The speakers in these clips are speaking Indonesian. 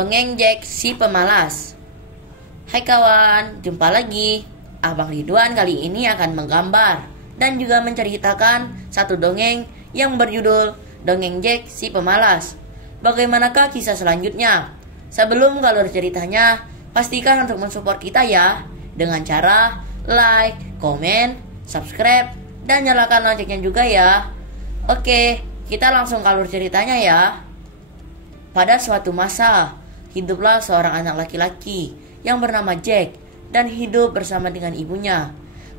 Dongeng Jack si Pemalas. Hai kawan, jumpa lagi. Abang Ridwan kali ini akan menggambar dan juga menceritakan satu dongeng yang berjudul Dongeng Jack si Pemalas. Bagaimanakah kisah selanjutnya? Sebelum galur ceritanya, pastikan untuk mensupport kita ya, dengan cara like, komen, subscribe, dan nyalakan loncengnya juga ya. Oke, kita langsung galur ceritanya ya. Pada suatu masa, hiduplah seorang anak laki-laki yang bernama Jack dan hidup bersama dengan ibunya.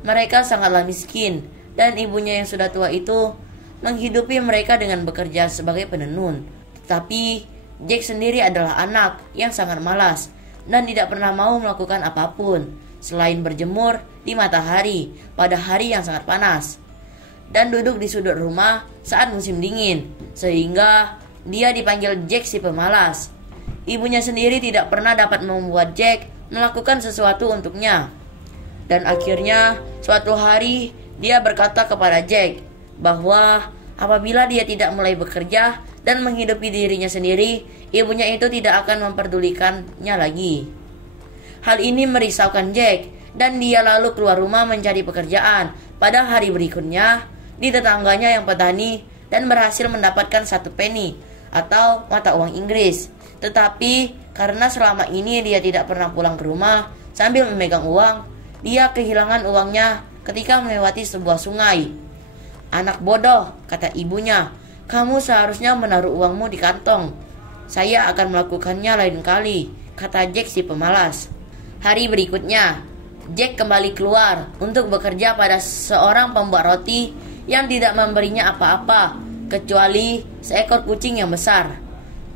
Mereka sangatlah miskin dan ibunya yang sudah tua itu menghidupi mereka dengan bekerja sebagai penenun. Tetapi Jack sendiri adalah anak yang sangat malas dan tidak pernah mau melakukan apapun selain berjemur di matahari pada hari yang sangat panas dan duduk di sudut rumah saat musim dingin, sehingga dia dipanggil Jack si Pemalas. Ibunya sendiri tidak pernah dapat membuat Jack melakukan sesuatu untuknya. Dan akhirnya suatu hari dia berkata kepada Jack bahwa apabila dia tidak mulai bekerja dan menghidupi dirinya sendiri, ibunya itu tidak akan memperdulikannya lagi. Hal ini merisaukan Jack dan dia lalu keluar rumah mencari pekerjaan. Pada hari berikutnya, di tetangganya yang petani dan berhasil mendapatkan 1 penny atau mata uang Inggris. Tetapi karena selama ini dia tidak pernah pulang ke rumah sambil memegang uang, dia kehilangan uangnya ketika melewati sebuah sungai. "Anak bodoh," kata ibunya, "kamu seharusnya menaruh uangmu di kantong. Saya akan melakukannya lain kali," kata Jack si Pemalas. Hari berikutnya, Jack kembali keluar untuk bekerja pada seorang pembuat roti yang tidak memberinya apa-apa kecuali seekor kucing yang besar.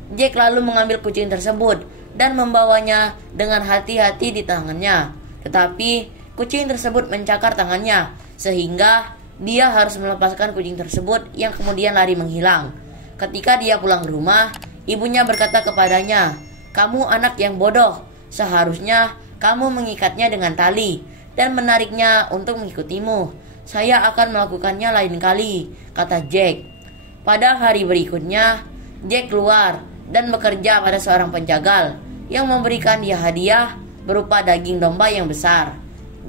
Jack lalu mengambil kucing tersebut dan membawanya dengan hati-hati di tangannya. Tetapi kucing tersebut mencakar tangannya sehingga dia harus melepaskan kucing tersebut yang kemudian lari menghilang. Ketika dia pulang ke rumah, ibunya berkata kepadanya, "Kamu anak yang bodoh, seharusnya kamu mengikatnya dengan tali dan menariknya untuk mengikutimu. Saya akan melakukannya lain kali," kata Jack. Pada hari berikutnya, Jack keluar dan bekerja pada seorang penjagal yang memberikan dia hadiah berupa daging domba yang besar.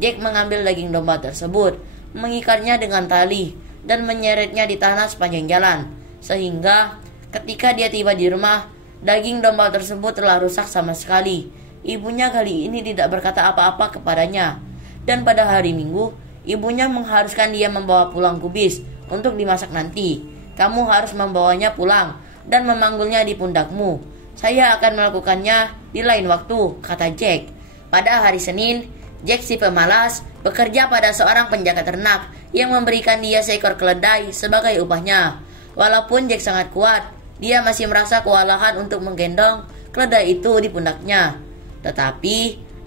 Jack mengambil daging domba tersebut, mengikatnya dengan tali dan menyeretnya di tanah sepanjang jalan, sehingga ketika dia tiba di rumah, daging domba tersebut telah rusak sama sekali. Ibunya kali ini tidak berkata apa-apa kepadanya, dan pada hari Minggu, ibunya mengharuskan dia membawa pulang kubis untuk dimasak nanti. "Kamu harus membawanya pulang dan memanggulnya di pundakmu. Saya akan melakukannya di lain waktu," kata Jack. Pada hari Senin, Jack si Pemalas bekerja pada seorang penjaga ternak yang memberikan dia seekor keledai sebagai upahnya. Walaupun Jack sangat kuat, dia masih merasa kewalahan untuk menggendong keledai itu di pundaknya. Tetapi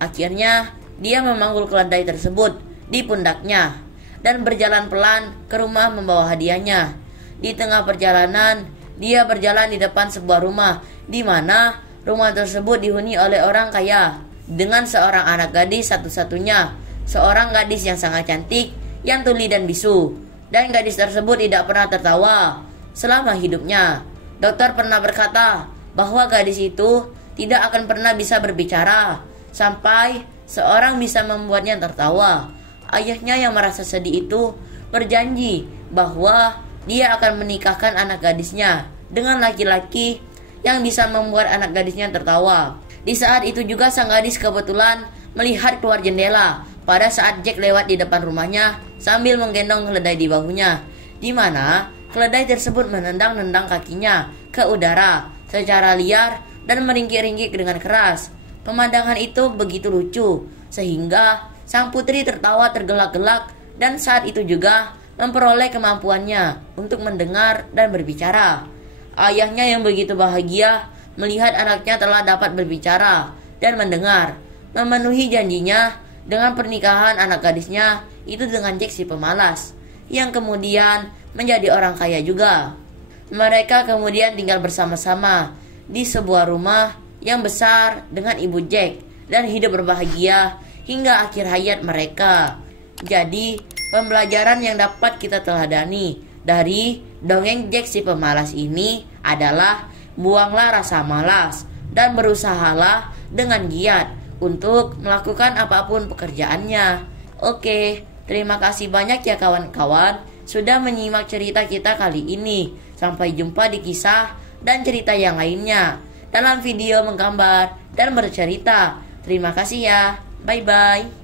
akhirnya dia memanggul keledai tersebut di pundaknya dan berjalan pelan ke rumah membawa hadiahnya. Di tengah perjalanan, dia berjalan di depan sebuah rumah, di mana rumah tersebut dihuni oleh orang kaya dengan seorang anak gadis satu-satunya, seorang gadis yang sangat cantik, yang tuli dan bisu. Dan gadis tersebut tidak pernah tertawa selama hidupnya. Dokter pernah berkata bahwa gadis itu tidak akan pernah bisa berbicara sampai seorang bisa membuatnya tertawa. Ayahnya yang merasa sedih itu berjanji bahwa dia akan menikahkan anak gadisnya dengan laki-laki yang bisa membuat anak gadisnya tertawa. Di saat itu juga sang gadis kebetulan melihat keluar jendela pada saat Jack lewat di depan rumahnya sambil menggendong keledai di bahunya, di mana keledai tersebut menendang-nendang kakinya ke udara secara liar dan meringkik-ringkik dengan keras. Pemandangan itu begitu lucu sehingga sang putri tertawa tergelak-gelak dan saat itu juga memperoleh kemampuannya untuk mendengar dan berbicara. Ayahnya yang begitu bahagia melihat anaknya telah dapat berbicara dan mendengar, memenuhi janjinya dengan pernikahan anak gadisnya itu dengan Jack si Pemalas, yang kemudian menjadi orang kaya juga. Mereka kemudian tinggal bersama-sama di sebuah rumah yang besar dengan ibu Jack dan hidup berbahagia hingga akhir hayat mereka. Jadi, pembelajaran yang dapat kita teladani dari dongeng Jack si Pemalas ini adalah buanglah rasa malas, dan berusahalah dengan giat untuk melakukan apapun pekerjaannya. Oke, terima kasih banyak ya kawan-kawan sudah menyimak cerita kita kali ini. Sampai jumpa di kisah dan cerita yang lainnya dalam video menggambar dan bercerita. Terima kasih ya. Bye-bye.